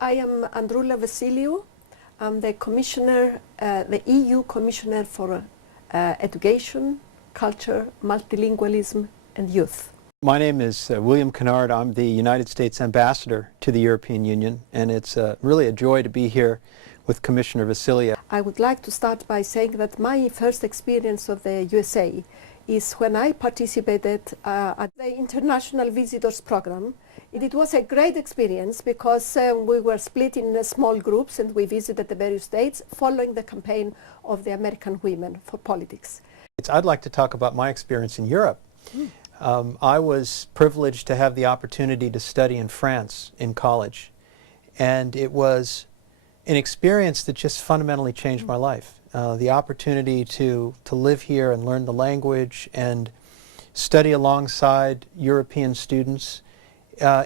I am Androulia Vassiliou. I'm the Commissioner, the EU Commissioner for Education, Culture, Multilingualism and Youth. My name is William Kennard. I'm the United States Ambassador to the European Union, and it's really a joy to be here with Commissioner Vassiliou. I would like to start by saying that my first experience of the USA is when I participated at the International Visitors Program. It was a great experience because we were split in small groups and we visited the various states following the campaign of the American Women for Politics. I'd like to talk about my experience in Europe. I was privileged to have the opportunity to study in France in college, and it was an experience that just fundamentally changed my life. The opportunity to live here and learn the language and study alongside European students,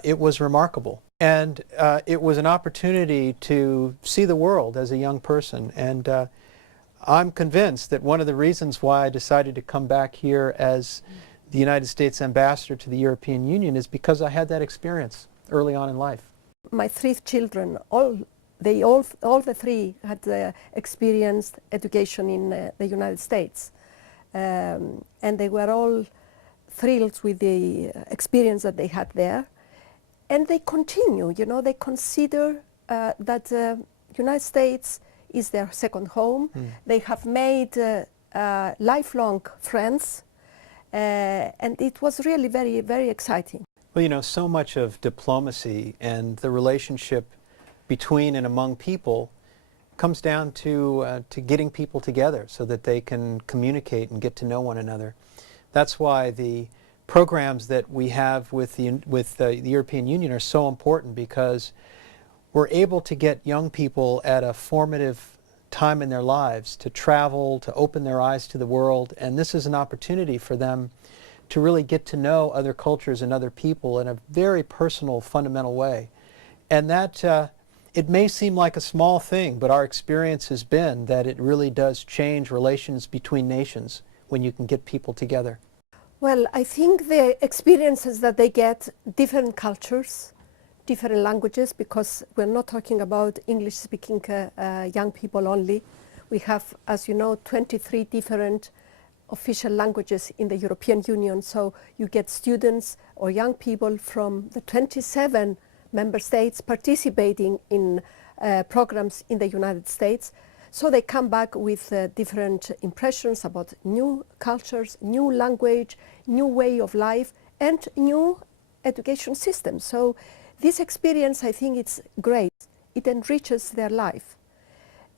it was remarkable. And it was an opportunity to see the world as a young person. And I'm convinced that one of the reasons why I decided to come back here as the United States Ambassador to the European Union is because I had that experience early on in life. My three children, all the three had experienced education in the United States. And they were all thrilled with the experience that they had there. And they continue, you know, they consider that the United States is their second home. They have made lifelong friends. And it was really very, very exciting. Well, you know, so much of diplomacy and the relationship between and among people comes down to getting people together so that they can communicate and get to know one another. That's why the programs that we have with the European Union are so important, because we're able to get young people at a formative time in their lives to travel, to open their eyes to the world, and this is an opportunity for them to really get to know other cultures and other people in a very personal, fundamental way. And that it may seem like a small thing, but our experience has been that it really does change relations between nations when you can get people together. Well, I think the experiences that they get, different cultures, different languages, because we're not talking about English-speaking young people only. We have, as you know, 23 different official languages in the European Union, so you get students or young people from the 27 member states participating in programs in the United States. So they come back with different impressions about new cultures, new language, new way of life, and new education system. So this experience, I think it's great. It enriches their life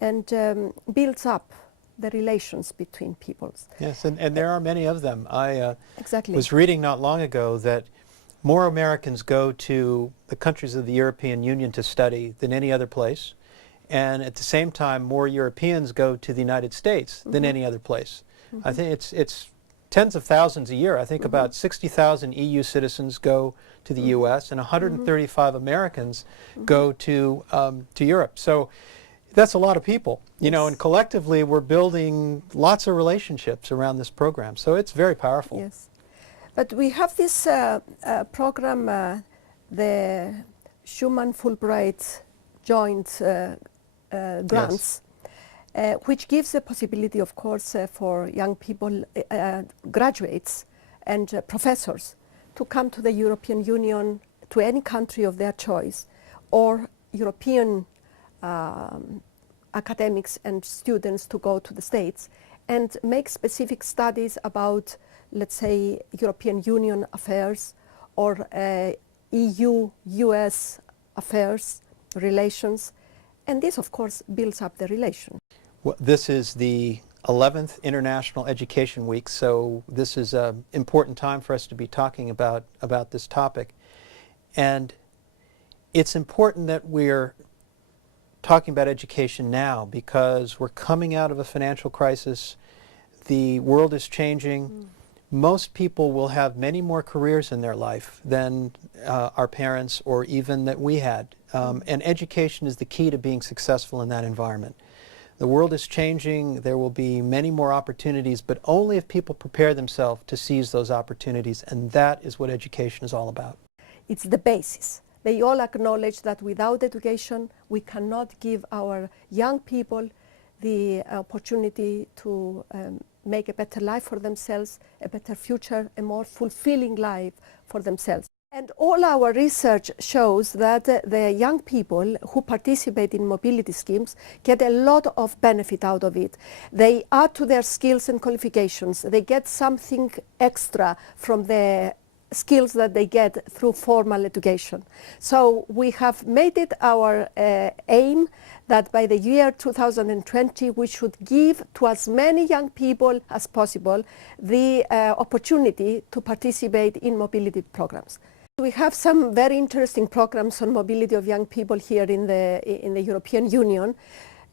and builds up the relations between peoples. Yes, and there are many of them. I exactly. was reading not long ago that more Americans go to the countries of the European Union to study than any other place. And at the same time, more Europeans go to the United States than any other place. I think it's tens of thousands a year. I think about 60,000 EU citizens go to the US, and 135 Americans go to Europe. So that's a lot of people, you know, and collectively we're building lots of relationships around this program. So it's very powerful. Yes. But we have this program, the Schumann-Fulbright joint grants, which gives the possibility, of course, for young people, graduates and professors, to come to the European Union, to any country of their choice, or European academics and students to go to the States and make specific studies about, let's say, European Union affairs or EU-US affairs, relations, and this, of course, builds up the relation. Well, this is the 11th International Education Week, so this is an important time for us to be talking about this topic. And it's important that we're talking about education now because we're coming out of a financial crisis. The world is changing. Most people will have many more careers in their life than our parents or even that we had. And education is the key to being successful in that environment. The world is changing. There will be many more opportunities, but only if people prepare themselves to seize those opportunities, and that is what education is all about. It's the basis. They all acknowledge that without education, we cannot give our young people the opportunity to make a better life for themselves, a better future, a more fulfilling life for themselves. And all our research shows that the young people who participate in mobility schemes get a lot of benefit out of it. They add to their skills and qualifications. They get something extra from the skills that they get through formal education. So we have made it our aim that by the year 2020 we should give to as many young people as possible the opportunity to participate in mobility programs. We have some very interesting programs on mobility of young people here in the European Union.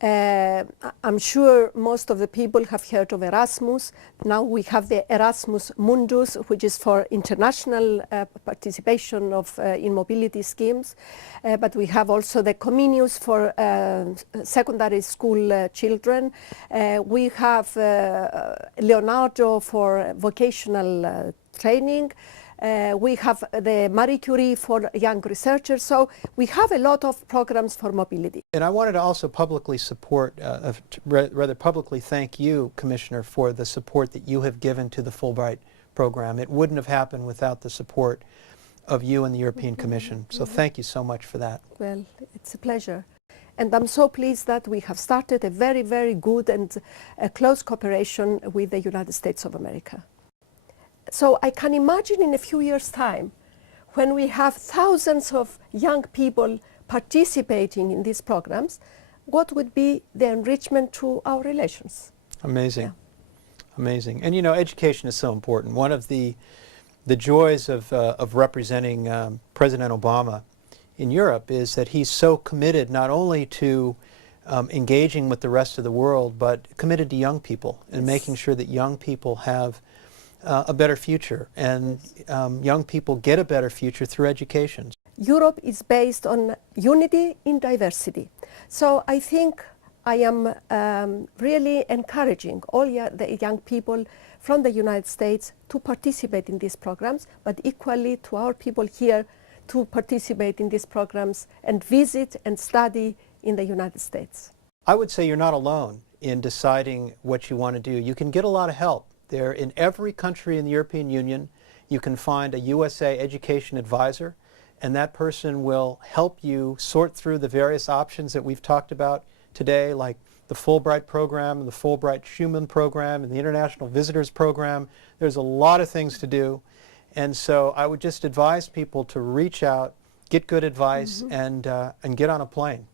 I'm sure most of the people have heard of Erasmus. Now we have the Erasmus Mundus, which is for international participation in mobility schemes. But we have also the Comenius for secondary school children. We have Leonardo for vocational training. We have the Marie Curie for young researchers, so we have a lot of programs for mobility. And I wanted to also publicly support, rather publicly thank you, Commissioner, for the support that you have given to the Fulbright program. It wouldn't have happened without the support of you and the European Commission, so thank you so much for that. Well, it's a pleasure. And I'm so pleased that we have started a very, very good and close cooperation with the United States of America. So I can imagine in a few years' time, when we have thousands of young people participating in these programs, what would be the enrichment to our relations? Amazing. Yeah. Amazing. And you know, education is so important. One of the joys of representing President Obama in Europe is that he's so committed not only to engaging with the rest of the world, but committed to young people and making sure that young people have a better future, and young people get a better future through education. Europe is based on unity in diversity. So I think I am really encouraging all the young people from the United States to participate in these programs, but equally to our people here to participate in these programs and visit and study in the United States. I would say you're not alone in deciding what you want to do. You can get a lot of help. There, in every country in the European Union, you can find a USA education advisor, and that person will help you sort through the various options that we've talked about today, like the Fulbright program, and the Fulbright Schumann program, and the International Visitors program. There's a lot of things to do, and so I would just advise people to reach out, get good advice, and get on a plane.